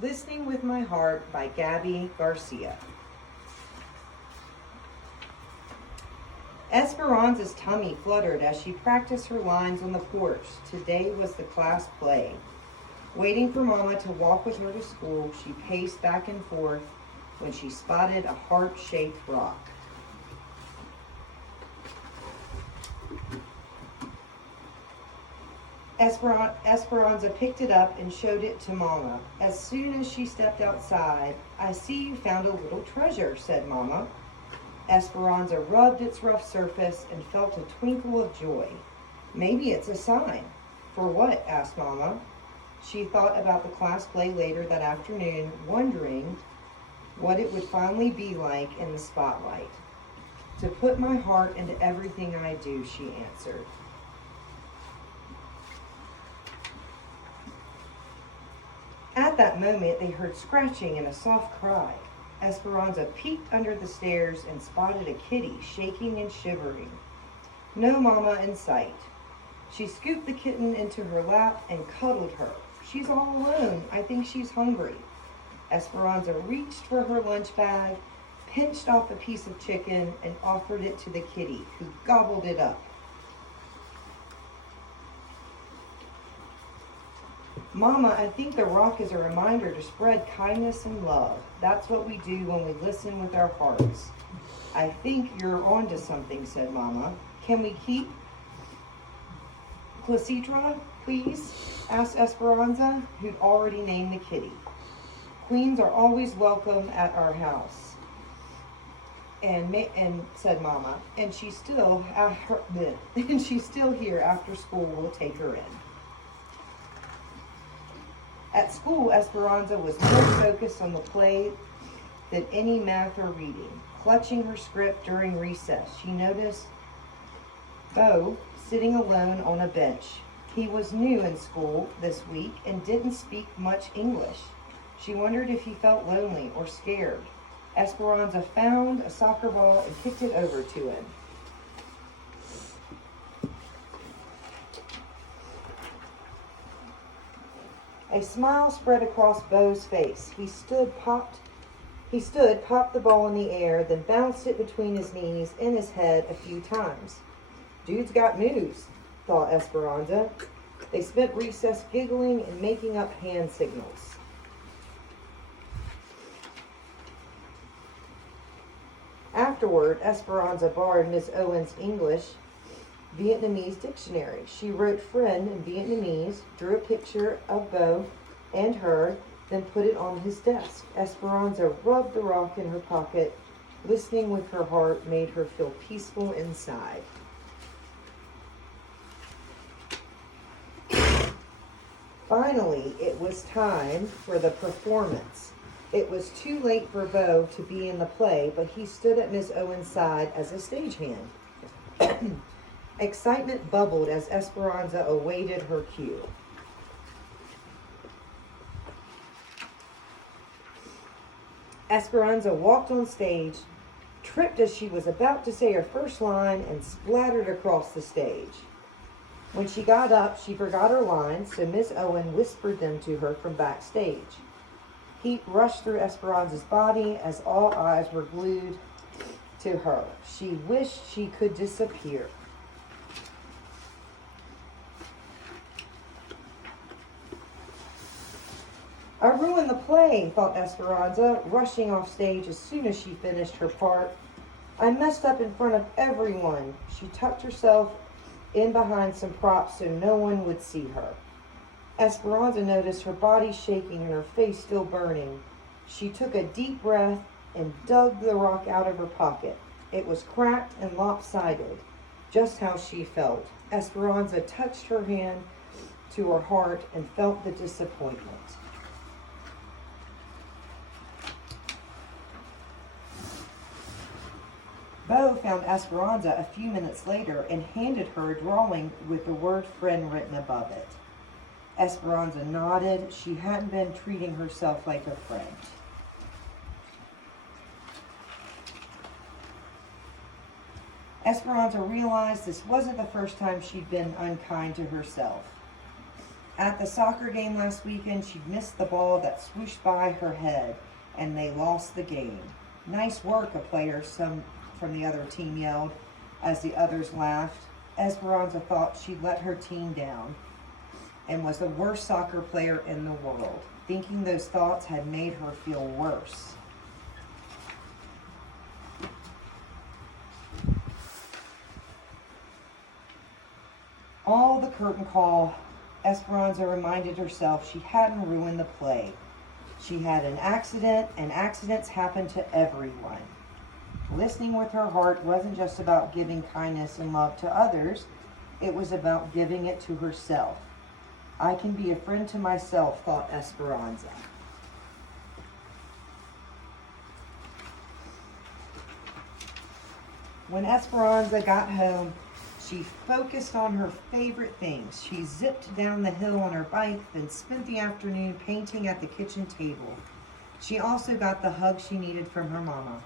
Listening with My Heart by Gabi Garcia. Esperanza's tummy fluttered as she practiced her lines on the porch. Today was the class play. Waiting for Mama to walk with her to school, she paced back and forth when she spotted a heart-shaped rock. Esperanza picked it up and showed it to Mama. As soon as she stepped outside, "I see you found a little treasure," said Mama. Esperanza rubbed its rough surface and felt a twinkle of joy. "Maybe it's a sign." "For what?" asked Mama. She thought about the class play later that afternoon, wondering what it would finally be like in the spotlight. "To put my heart into everything I do," she answered. At that moment, they heard scratching and a soft cry. Esperanza peeked under the stairs and spotted a kitty shaking and shivering. No Mama in sight. She scooped the kitten into her lap and cuddled her. "She's all alone. I think she's hungry." Esperanza reached for her lunch bag, pinched off a piece of chicken, and offered it to the kitty, who gobbled it up. "Mama, I think the rock is a reminder to spread kindness and love. That's what we do when we listen with our hearts." "I think you're onto something," said Mama. "Can we keep Clecitra, please?" asked Esperanza, who'd already named the kitty. "Queens are always welcome at our house," and said Mama. And she's still here after school. We'll take her in." At school, Esperanza was more focused on the play than any math or reading. Clutching her script during recess, she noticed Bo sitting alone on a bench. He was new in school this week and didn't speak much English. She wondered if he felt lonely or scared. Esperanza found a soccer ball and kicked it over to him. A smile spread across Bo's face. He stood, popped the ball in the air, then bounced it between his knees and his head a few times. "Dude's got moves," thought Esperanza. They spent recess giggling and making up hand signals. Afterward, Esperanza borrowed Miss Owen's English Vietnamese dictionary. She wrote "friend" in Vietnamese, drew a picture of Bo and her, then put it on his desk. Esperanza rubbed the rock in her pocket. Listening with her heart made her feel peaceful inside. Finally, it was time for the performance. It was too late for Bo to be in the play, but he stood at Miss Owen's side as a stagehand. Excitement bubbled as Esperanza awaited her cue. Esperanza walked on stage, tripped as she was about to say her first line, and splattered across the stage. When she got up, she forgot her lines, so Miss Owen whispered them to her from backstage. Heat rushed through Esperanza's body as all eyes were glued to her. She wished she could disappear. "I ruined the play," thought Esperanza, rushing off stage as soon as she finished her part. "I messed up in front of everyone." She tucked herself in behind some props so no one would see her. Esperanza noticed her body shaking and her face still burning. She took a deep breath and dug the rock out of her pocket. It was cracked and lopsided, just how she felt. Esperanza touched her hand to her heart and felt the disappointment. Bo found Esperanza a few minutes later and handed her a drawing with the word "friend" written above it. Esperanza nodded. She hadn't been treating herself like a friend. Esperanza realized this wasn't the first time she'd been unkind to herself. At the soccer game last weekend, she missed the ball that swooshed by her head, and they lost the game. Nice work, a player from the other team yelled as the others laughed. Esperanza thought she'd let her team down and was the worst soccer player in the world. Thinking those thoughts had made her feel worse. All the curtain call, Esperanza reminded herself she hadn't ruined the play. She had an accident, and accidents happen to everyone. Listening with her heart wasn't just about giving kindness and love to others, it was about giving it to herself. I can be a friend to myself, thought Esperanza. When Esperanza got home, she focused on her favorite things. She zipped down the hill on her bike, then spent the afternoon painting at the kitchen table. She also got the hug she needed from her mama,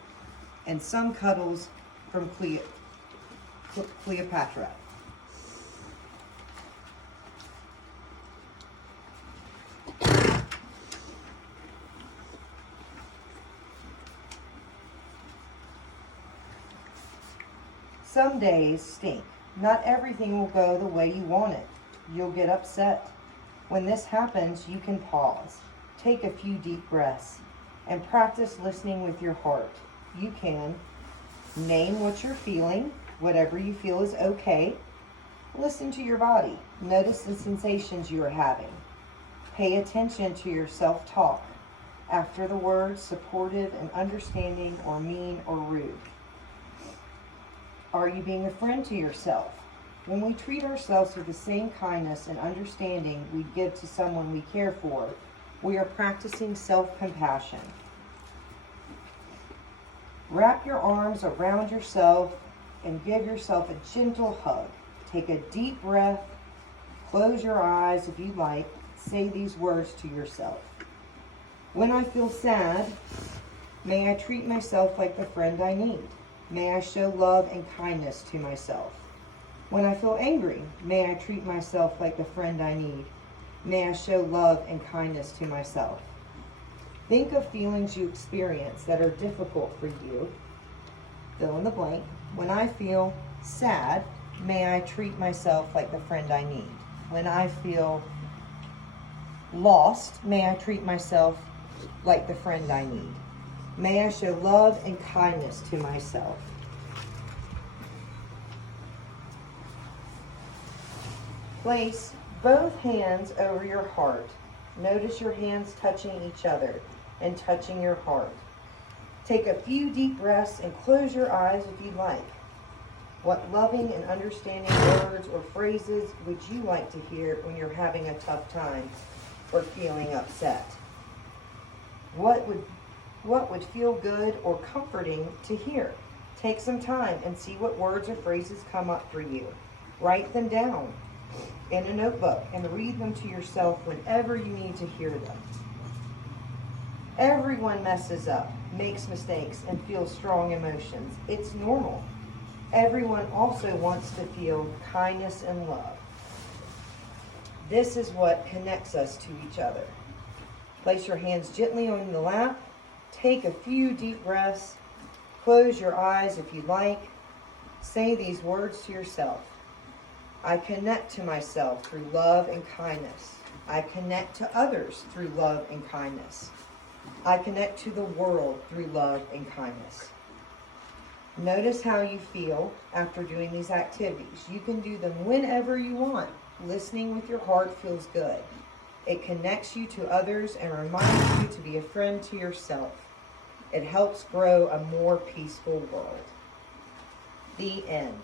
and some cuddles from Cleopatra. Some days stink. Not everything will go the way you want it. You'll get upset. When this happens, you can pause, take a few deep breaths, and practice listening with your heart. You can name what you're feeling. Whatever you feel is okay. Listen to your body. Notice the sensations you are having. Pay attention to your self-talk. After the words supportive and understanding or mean or rude. Are you being a friend to yourself? When we treat ourselves with the same kindness and understanding we give to someone we care for, we are practicing self-compassion. Wrap your arms around yourself and give yourself a gentle hug. Take a deep breath. Close your eyes if you like. Say these words to yourself. When I feel sad, may I treat myself like the friend I need. May I show love and kindness to myself. When I feel angry, may I treat myself like the friend I need. May I show love and kindness to myself. Think of feelings you experience that are difficult for you. Fill in the blank. When I feel sad, may I treat myself like the friend I need. When I feel lost, may I treat myself like the friend I need. May I show love and kindness to myself. Place both hands over your heart. Notice your hands touching each other and touching your heart. Take a few deep breaths and close your eyes if you like. What loving and understanding words or phrases would you like to hear when you're having a tough time or feeling upset? What would feel good or comforting to hear? Take some time and see what words or phrases come up for you. Write them down in a notebook and read them to yourself whenever you need to hear them. Everyone messes up, makes mistakes, and feels strong emotions. It's normal. Everyone also wants to feel kindness and love. This is what connects us to each other. Place your hands gently on the lap. Take a few deep breaths. Close your eyes if you like. Say these words to yourself. I connect to myself through love and kindness. I connect to others through love and kindness. I connect to the world through love and kindness. Notice how you feel after doing these activities. You can do them whenever you want. Listening with your heart feels good. It connects you to others and reminds you to be a friend to yourself. It helps grow a more peaceful world. The end.